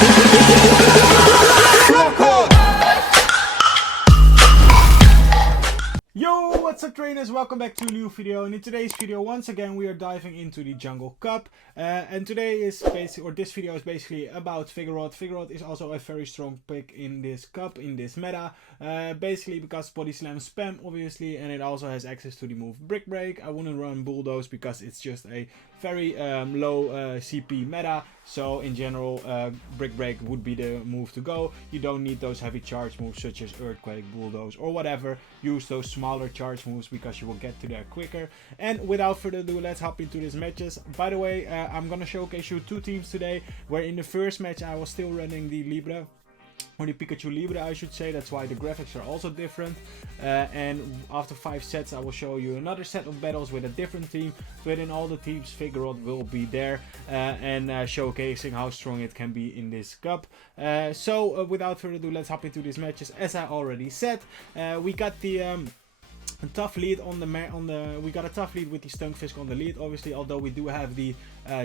Yo, what's up trainers, welcome back to a new video, and in today's video once again we are diving into the Jungle Cup, and today is basically, or this video is basically about Vigoroth. Vigoroth is also a very strong pick in this cup, in this meta, basically because body slam spam obviously, and it also has access to the move Brick Break. I wouldn't run Bulldoze because it's just a very low CP meta, so in general Brick Break would be the move to go. You don't need those heavy charge moves such as Earthquake, Bulldoze or whatever. Use those smaller charge moves because you will get to there quicker. And without further ado, let's hop into these matches. By the way, I'm gonna showcase you two teams today, where in the first match I was still running the Libre, or the Pikachu Libre I should say. That's why the graphics are also different, and after 5 sets I will show you another set of battles with a different team, but in all the teams Vigoroth will be there, and showcasing how strong it can be in this cup. So without further ado, let's hop into these matches. As I already said, we got the a tough lead we got a tough lead with the Stunfisk on the lead, obviously, although we do have the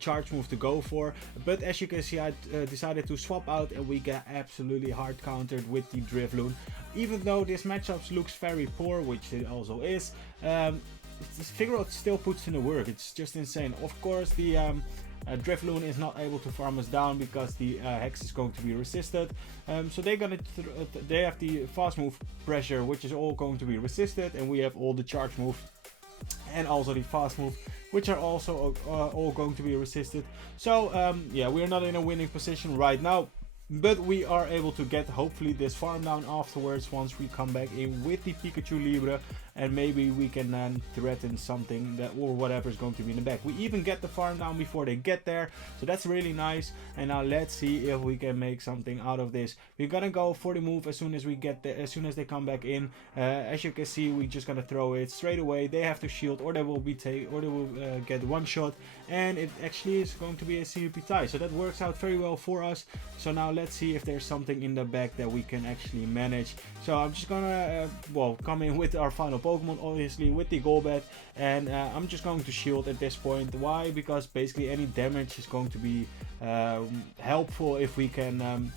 charge move to go for. But as you can see, I decided to swap out and we get absolutely hard countered with the Drifloon. Even though this matchup looks very poor, which it also is, Vigoroth still puts in the work. It's just insane. Of course, the Drifloon is not able to farm us down because the Hex is going to be resisted. So they have the fast move pressure, which is all going to be resisted, and we have all the charge move and also the fast move, which are also all going to be resisted. So yeah, we are not in a winning position right now, but we are able to get hopefully this farm down afterwards once we come back in with the Pikachu Libre, and maybe we can then threaten something that, or whatever is going to be in the back. We even get the farm down before they get there, so that's really nice. And now let's see if we can make something out of this. We're gonna go for the move as soon as we get there, as soon as they come back in. As you can see, we're just gonna throw it straight away. They have to shield, or they will be get one shot, and it actually is going to be a CP tie. So that works out very well for us. So now let's see if there's something in the back that we can actually manage. So I'm just gonna well, come in with our final Pokemon, obviously with the Golbat, and I'm just going to shield at this point. Why? Because basically any damage is going to be helpful if we can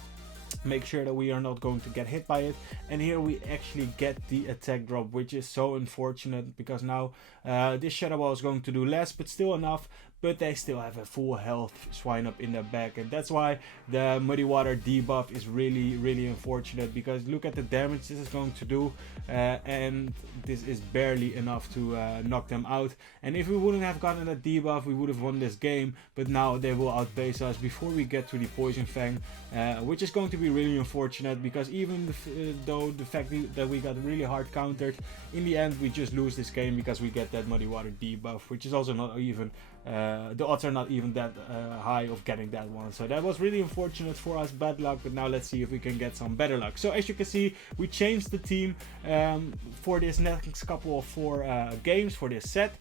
make sure that we are not going to get hit by it. And here we actually get the attack drop, which is so unfortunate because now this Shadow Ball is going to do less, but still enough. But they still have a full health Swinub in their back, and that's why the Muddy Water debuff is really unfortunate, because look at the damage this is going to do, and this is barely enough to knock them out. And if we wouldn't have gotten that debuff, we would have won this game, but now they will outpace us before we get to the Poison Fang, which is going to be really unfortunate, because even though the fact that we got really hard countered, in the end we just lose this game because we get that Muddy Water debuff, which is also not even the odds are not even that high of getting that one. So that was really unfortunate for us, bad luck. But now let's see if we can get some better luck. So as you can see, we changed the team for this next couple of 4 games for this set.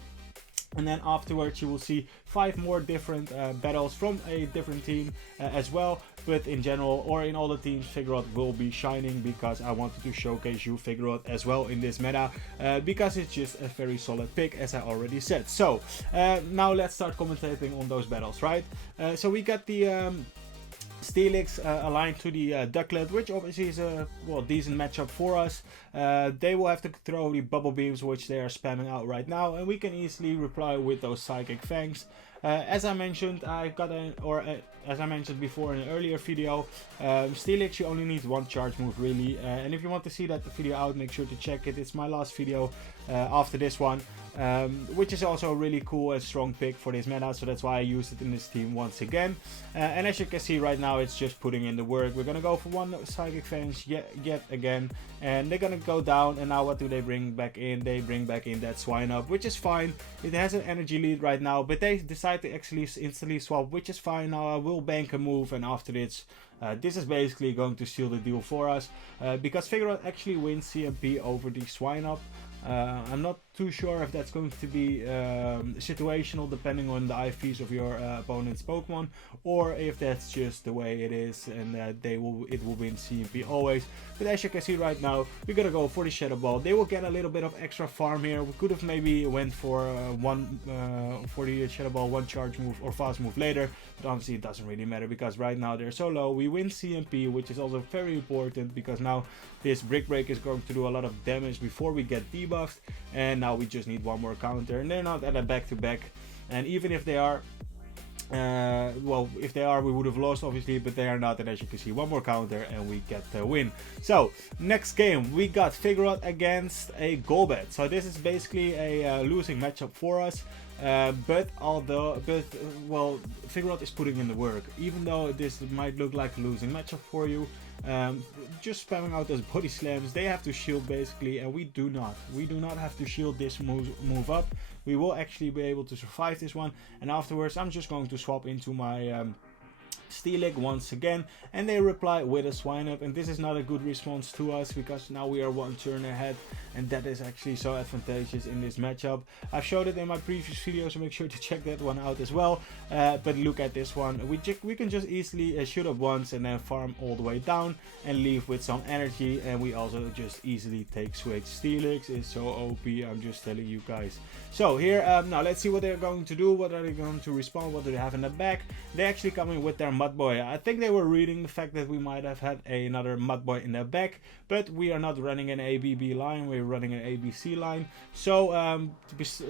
And then afterwards you will see 5 more different battles from a different team as well. But in general, or in all the teams, Vigoroth will be shining, because I wanted to showcase you Vigoroth as well in this meta, because it's just a very solid pick, as I already said. So now let's start commentating on those battles, right? So we got the Steelix aligned to the Ducklet, which obviously is a decent matchup for us. They will have to throw the Bubble Beams, which they are spamming out right now, and we can easily reply with those Psychic Fangs. As I mentioned, as I mentioned before in an earlier video, Steelix, you only need 1 charge move really, and if you want to see that video out, make sure to check it. It's my last video after this one, which is also a really cool and strong pick for this meta, so that's why I used it in this team once again. And as you can see right now, it's just putting in the work. We're gonna go for 1 Psychic Fangs yet again, and they're gonna go down. And now what do they bring back in? They bring back in that Swinub, which is fine. It has an energy lead right now, but they decide to actually instantly swap, which is fine. Now I will bank a move, and after this is basically going to seal the deal for us, because Vigoroth actually wins CMP over the Swinub. I'm not too sure if that's going to be situational depending on the IVs of your opponent's Pokemon, or if that's just the way it is and it will win CMP always. But as you can see right now, we're gonna go for the Shadow Ball. They will get a little bit of extra farm here. We could have maybe went for for the Shadow Ball, one charge move or fast move later, but honestly it doesn't really matter because right now they're so low. We win CMP, which is also very important because now this Brick Break is going to do a lot of damage before we get debuffed, and now we just need one more counter, and they're not at a back-to-back. And even if they are, well, if they are, we would have lost obviously, but they are not, and as you can see, one more counter and we get the win. So next game we got Vigoroth against a Golbat. So this is basically a losing matchup for us, but well, Vigoroth is putting in the work, even though this might look like a losing matchup for you. Just spamming out those body slams. They have to shield basically, and we do not have to shield this move up. We will actually be able to survive this one, and afterwards I'm just going to swap into my Steelix once again, and they reply with a Swinub, and this is not a good response to us because now we are one turn ahead, and that is actually so advantageous in this matchup. I've showed it in my previous video, so make sure to check that one out as well. But look at this one, we can just easily shoot up once and then farm all the way down and leave with some energy, and we also just easily take switch. Steelix is so OP, I'm just telling you guys. So here, now let's see what they're going to do. What are they going to respond? What do they have in the back? They actually come in with their Mudboy. I think they were reading the fact that we might have had another Mudboy in their back, but we are not running an ABB line, we're running an ABC line. So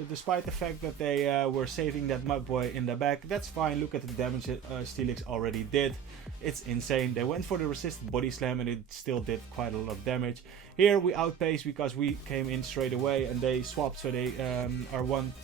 despite the fact that they were saving that Mudboy in the back, that's fine. Look at the damage that Steelix already did. It's insane. They went for the resisted body slam and it still did quite a lot of damage. Here we outpaced because we came in straight away and they swapped, so they are one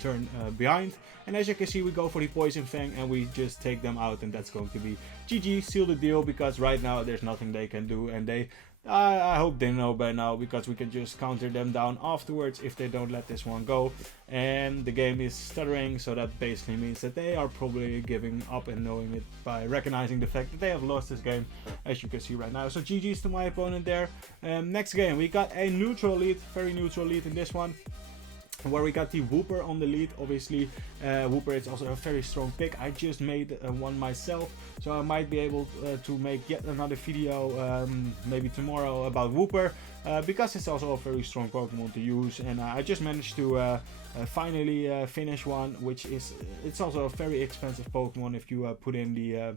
turn behind. And as you can see, we go for the Poison Fang and we just take them out, and that's going to be GG, seal the deal, because right now there's nothing they can do, and they I hope they know by now, because we can just counter them down afterwards if they don't let this one go. And the game is stuttering, so that basically means that they are probably giving up and knowing it by recognizing the fact that they have lost this game, as you can see right now. So GG's to my opponent there. Next game, we got a neutral lead, very neutral lead in this one, where we got the Wooper on the lead. Obviously Wooper is also a very strong pick. I just made one myself, so I might be able to make yet another video maybe tomorrow about Wooper, because it's also a very strong Pokemon to use, and I just managed to finally finish one, which is, it's also a very expensive Pokemon if you put in the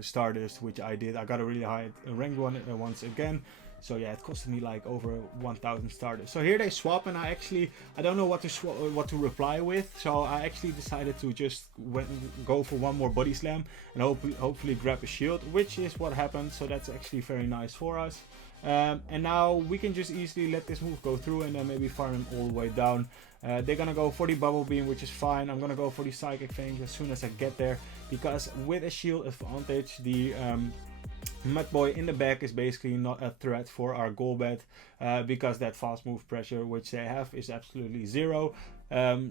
Stardust, which I did. I got a really high ranked one once again. So yeah, it costed me like over 1,000 Stardust. So here they swap, and I don't know what to reply with. So I actually decided to just go for one more body slam and hopefully grab a shield, which is what happened. So that's actually very nice for us. And now we can just easily let this move go through and then maybe farm him all the way down. They're gonna go for the Bubble Beam, which is fine. I'm gonna go for the Psychic Fangs as soon as I get there, because with a shield advantage, the Mudboy in the back is basically not a threat for our Golbat, because that fast move pressure which they have is absolutely zero.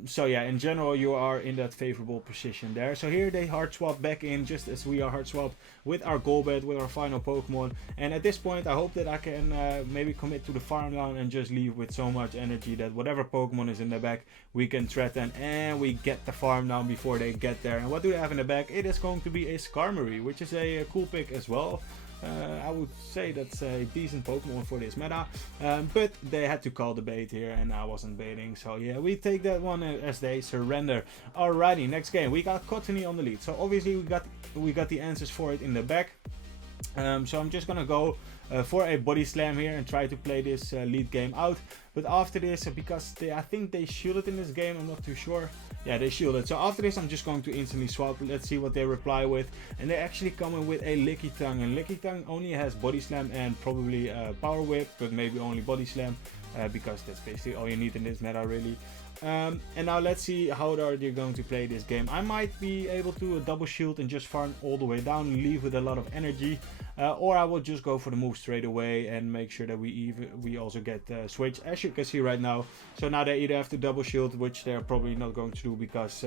So yeah, in general you are in that favorable position there. So here they hard swap back in, just as we are hard swap with our Golbat, with our final Pokemon. And at this point I hope that I can maybe commit to the farm down and just leave with so much energy that whatever Pokemon is in the back we can threaten, and we get the farm down before they get there. And what do they have in the back? It is going to be a Skarmory, which is a cool pick as well. I would say that's a decent Pokemon for this meta, but they had to call the bait here and I wasn't baiting, so yeah, we take that one as they surrender. Alrighty, next game we got Cottony on the lead, so obviously we got the answers for it in the back. So I'm just gonna go for a body slam here and try to play this lead game out. But after this, because I think they shielded in this game, I'm not too sure. Yeah, they shielded. So after this, I'm just going to instantly swap. Let's see what they reply with. And they actually come in with a Lickitung. And Lickitung only has body slam and probably power whip, but maybe only body slam, because that's basically all you need in this meta, really. And now let's see how they're going to play this game. I might be able to double shield and just farm all the way down, leave with a lot of energy, or I will just go for the move straight away and make sure that we also get switch, as you can see right now. So now they either have to double shield, which they're probably not going to do, because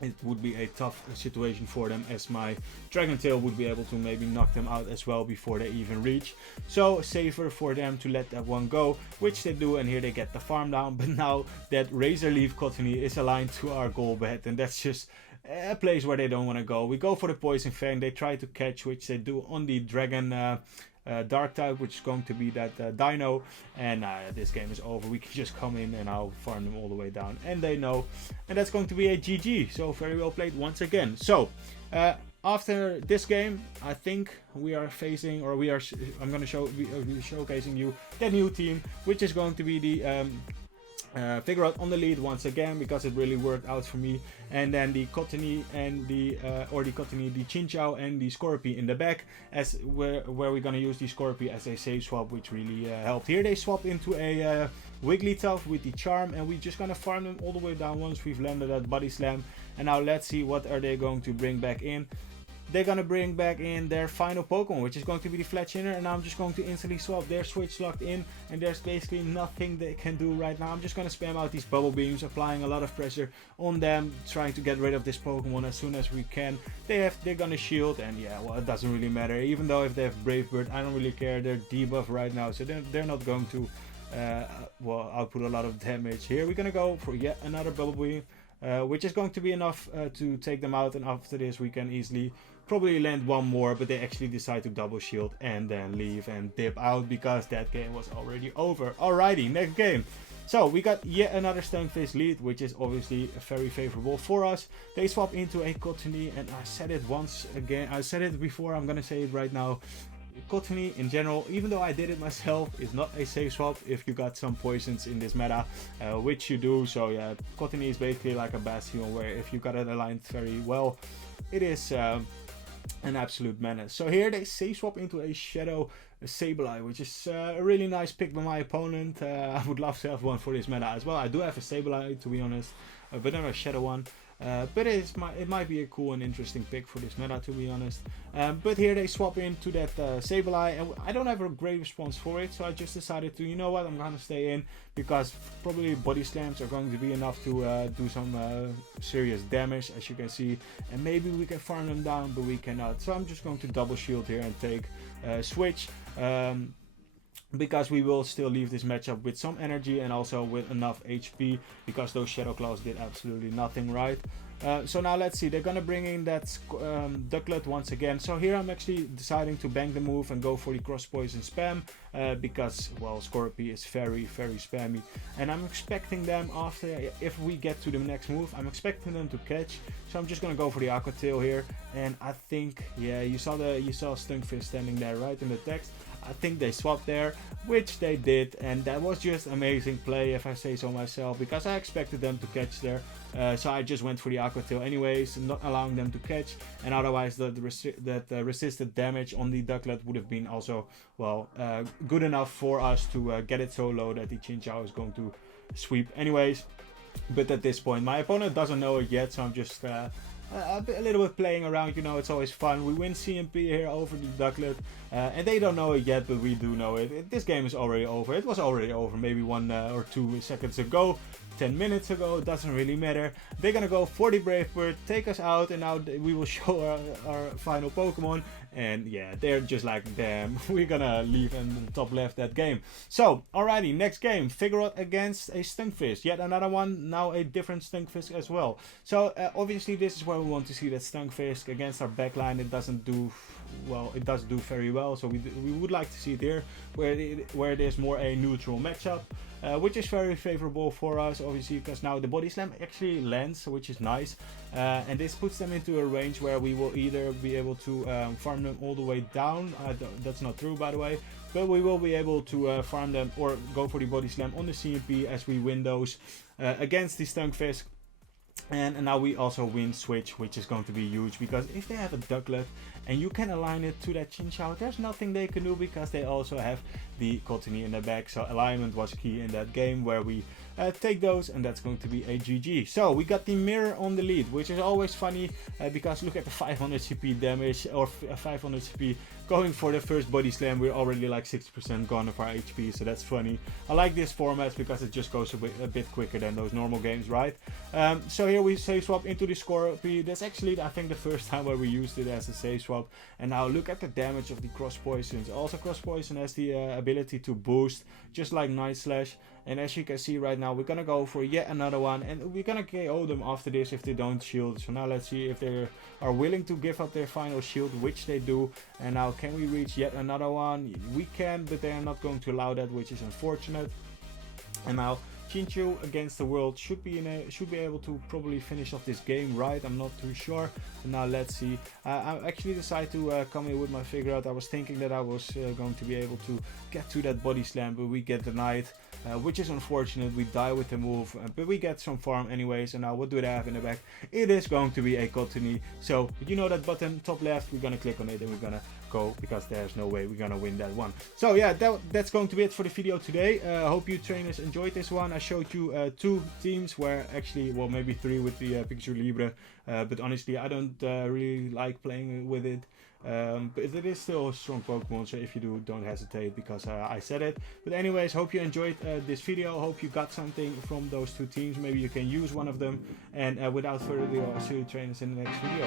it would be a tough situation for them, as my Dragon Tail would be able to maybe knock them out as well before they even reach. So safer for them to let that one go, which they do, and here they get the farm down. But now that Razor Leaf Cottony is aligned to our Golbat, and that's just a place where they don't want to go. We go for the Poison Fang. They try to catch, which they do on the Dragon Dark type, which is going to be that Dino, and this game is over. We can just come in and I'll farm them all the way down, and they know, and that's going to be a GG. So very well played once again. So after this game, I think we are facing, or we are, I'm going to show, we are showcasing you the new team, which is going to be the Vigoroth on the lead once again, because it really worked out for me, and then the Cottony and the Chinchou and the Scorpy in the back, as where we're gonna use the Scorpy as a safe swap, which really helped. Here they swap into a Wigglytuff with the Charm, and we're just gonna farm them all the way down once we've landed that Body Slam. And now let's see what are they going to bring back in. They're gonna bring back in their final Pokemon, which is going to be the Fletchiner, and I'm just going to instantly swap. Their switch locked in, and there's basically nothing they can do right now. I'm just gonna spam out these bubble beams, applying a lot of pressure on them, trying to get rid of this Pokemon as soon as we can. They're gonna shield, and yeah, well, it doesn't really matter. Even though if they have Brave Bird, I don't really care. They're debuff right now, so they're not going to well, output a lot of damage. Here we're gonna go for yet another bubble beam, which is going to be enough to take them out, and after this we can easily probably land one more, but they actually decide to double shield and then leave and dip out because that game was already over. Alrighty, next game. So we got yet another Stunfisk lead, which is obviously very favorable for us. They swap into a Cottony, and I said it once again, I said it before, I'm gonna say it right now. Cottony in general, even though I did it myself, is not a safe swap if you got some poisons in this meta, which you do. So yeah, Cottony is basically like a Bastion, where if you got it aligned very well, it is an absolute menace. So here they safe swap into a Shadow Sableye, which is a really nice pick by my opponent. I would love to have one for this meta as well. I do have a Sableye, to be honest, but not a Shadow one. But it might be a cool and interesting pick for this meta, to be honest. But here they swap into that Sableye, and I don't have a great response for it, so I just decided to, you know what, I'm gonna stay in, because probably Body Slams are going to be enough to do some serious damage, as you can see, and maybe we can farm them down, but we cannot. So I'm just going to double shield here and take Switch. Because we will still leave this matchup with some energy and also with enough HP, because those Shadow Claws did absolutely nothing right. So now let's see, they're gonna bring in that Ducklet once again. So here I'm actually deciding to bank the move and go for the Cross Poison spam, because, well, Scorpy is very, very spammy, and I'm expecting them after, if we get to the next move, I'm expecting them to catch. So I'm just gonna go for the Aqua Tail here, and I think, yeah, you saw Stunfisk standing there right in the text. I think they swapped there, which they did, and that was just amazing play, if I say so myself, because I expected them to catch there. So I just went for the Aqua Tail anyways, not allowing them to catch, and otherwise the resisted damage on the Ducklet would have been also, well, good enough for us to get it so low that the Chinchou is going to sweep anyways. But at this point my opponent doesn't know it yet, so I'm just a little bit playing around, you know, it's always fun. We win CMP here over the Ducklet, and they don't know it yet, but we do know it. This game is already over. It was already over maybe 1 or 2 seconds ago, 10 minutes ago, it doesn't really matter. They're gonna go for the Brave Bird, take us out, and now we will show our final Pokemon. And yeah, they're just like, damn, we're gonna leave in the top left that game. So, alrighty, next game, Vigoroth against a Stunfisk. Yet another one, now a different Stunfisk as well. So, obviously this is where we want to see that Stunfisk against our backline. It doesn't do, well, it does do very well. So we would like to see it here, where it is more a neutral matchup. Which is very favorable for us, obviously, because now the Body Slam actually lands, which is nice. And this puts them into a range where we will either be able to farm them all the way down. That's not true, by the way. But we will be able to farm them or go for the Body Slam on the CMP as we win those against the Stunfisk. And now we also win Switch, which is going to be huge, because if they have a Ducklet and you can align it to that Chinchou, there's nothing they can do, because they also have the Cottony in the back. So alignment was key in that game, where we take those, and that's going to be a GG. So we got the mirror on the lead, which is always funny because look at the 500 CP damage, or 500 CP going for the first body slam. We're already like 60% gone of our HP, so that's funny. I like this format because it just goes a bit quicker than those normal games, right? So here we save swap into the Scorpion. That's actually, I think, the first time where we used it as a save swap. And now look at the damage of the cross poisons. Also, cross poison has the ability to boost, just like Night Slash. And as you can see right now, we're gonna go for yet another one, and we're gonna KO them after this if they don't shield. So now let's see if they are willing to give up their final shield, which they do. And now can we reach yet another one? We can, but they are not going to allow that, which is unfortunate. And now Chinchu against the world should be able to probably finish off this game, right? I'm not too sure. But now let's see. I actually decided to come in with my Vigoroth. I was thinking that I was going to be able to get to that body slam, but we get denied. Which is unfortunate. We die with the move, but we get some farm anyways. And now what do they have in the back? It is going to be a Cottony. So you know that button top left, we're gonna click on it and we're gonna go, because there's no way we're gonna win that one. So yeah, that's going to be it for the video today. I hope you trainers enjoyed this one. I showed you 2 teams, where actually, well, maybe 3 with the Pikachu Libre, but honestly I don't really like playing with it. But it is still a strong Pokemon, so if you do, don't hesitate, because I said it. But anyways, hope you enjoyed this video. Hope you got something from those 2 teams. Maybe you can use one of them. And without further ado, I'll see you trainers in the next video.